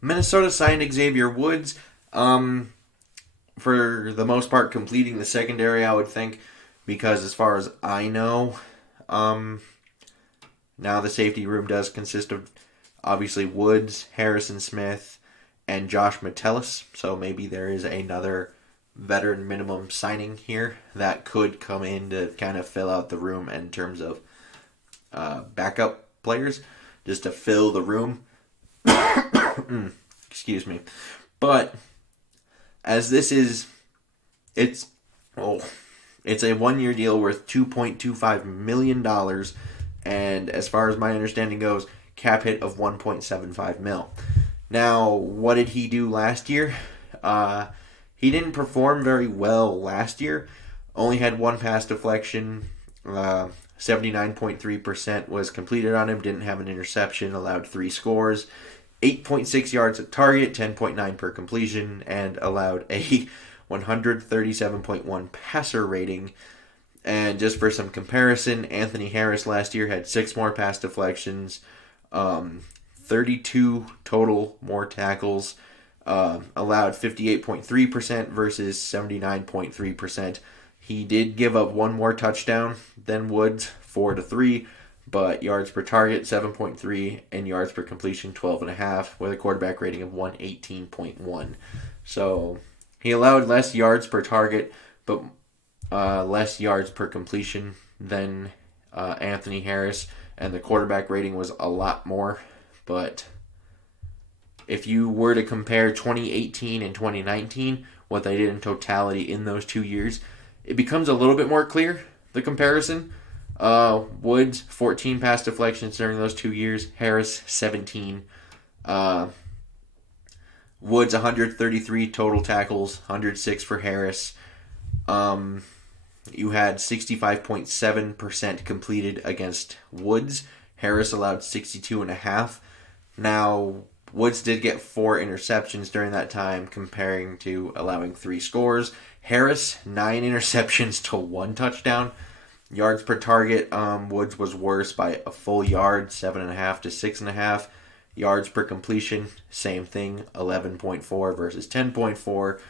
Minnesota signed Xavier Woods. For the most part, completing the secondary, I would think, because as far as I know, um, now the safety room does consist of obviously Woods, Harrison Smith, and Josh Metellus. So maybe there is another veteran minimum signing here that could come in to kind of fill out the room in terms of backup players, just to fill the room. Excuse me. But as this is, it's oh, it's a 1 year deal worth $2.25 million, and as far as my understanding goes, cap hit of 1.75 mil. Now, what did he do last year? He didn't perform very well last year. Only had one pass deflection. 79.3% was completed on him. Didn't have an interception. Allowed 3 scores. 8.6 yards at target, 10.9 per completion, and allowed a 137.1 passer rating. And just for some comparison, Anthony Harris last year had 6 more pass deflections, 32 total more tackles, allowed 58.3% versus 79.3%. He did give up one more touchdown than Woods, 4-3, but yards per target 7.3 and yards per completion 12.5 with a quarterback rating of 118.1. So he allowed less yards per target, but less yards per completion than Anthony Harris, and the quarterback rating was a lot more. But if you were to compare 2018 and 2019, what they did in totality in those 2 years, it becomes a little bit more clear, the comparison. Woods, 14 pass deflections during those 2 years. Harris, 17. Woods, 133 total tackles, 106 for Harris. You had 65.7% completed against Woods. Harris allowed 62.5. Now, Woods did get 4 interceptions during that time, comparing to allowing 3 scores. Harris, 9 interceptions to 1 touchdown. Yards per target, Woods was worse by a full yard, 7.5 to 6.5. Yards per completion, same thing, 11.4 versus 10.4.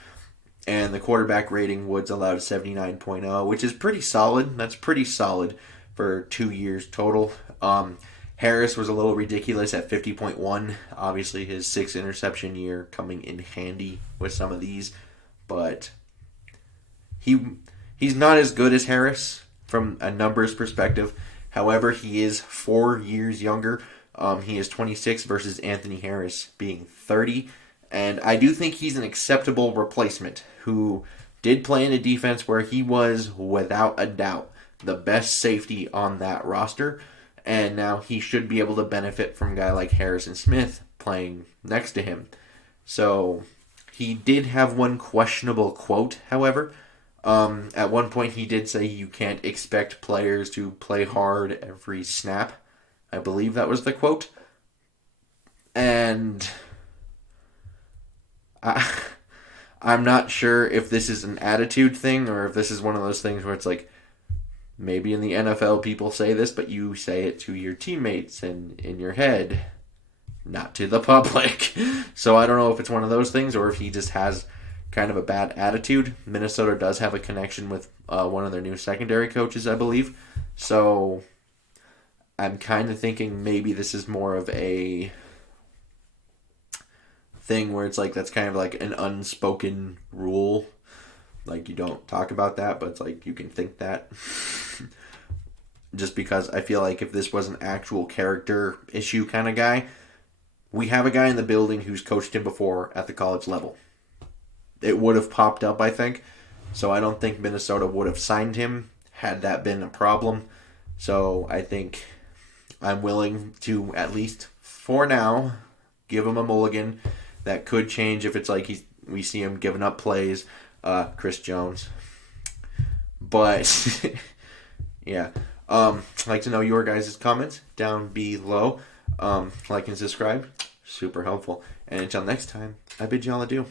And the quarterback rating, Woods allowed 79.0, which is pretty solid. That's pretty solid for 2 years total. Harris was a little ridiculous at 50.1. Obviously, his 6 interception year coming in handy with some of these. But he's not as good as Harris from a numbers perspective. However, he is 4 years younger. He is 26 versus Anthony Harris being 30. And I do think he's an acceptable replacement who did play in a defense where he was, without a doubt, the best safety on that roster. And now he should be able to benefit from a guy like Harrison Smith playing next to him. So he did have one questionable quote, however. At one point he did say you can't expect players to play hard every snap. I believe that was the quote. And I'm not sure if this is an attitude thing or if this is one of those things where it's like, maybe in the NFL people say this, but you say it to your teammates and in your head, not to the public. So I don't know if it's one of those things or if he just has kind of a bad attitude. Minnesota does have a connection with one of their new secondary coaches, I believe. So I'm kind of thinking maybe this is more of a thing where it's like that's kind of like an unspoken rule. Like, you don't talk about that, but it's like you can think that. Just because I feel like if this was an actual character issue kind of guy, we have a guy in the building who's coached him before at the college level. It would have popped up, I think. So I don't think Minnesota would have signed him had that been a problem. So I think I'm willing to, at least for now, give him a mulligan. That could change if it's like we see him giving up plays. Chris Jones. But, yeah. I'd like to know your guys' comments down below. Like and subscribe. Super helpful. And until next time, I bid y'all adieu.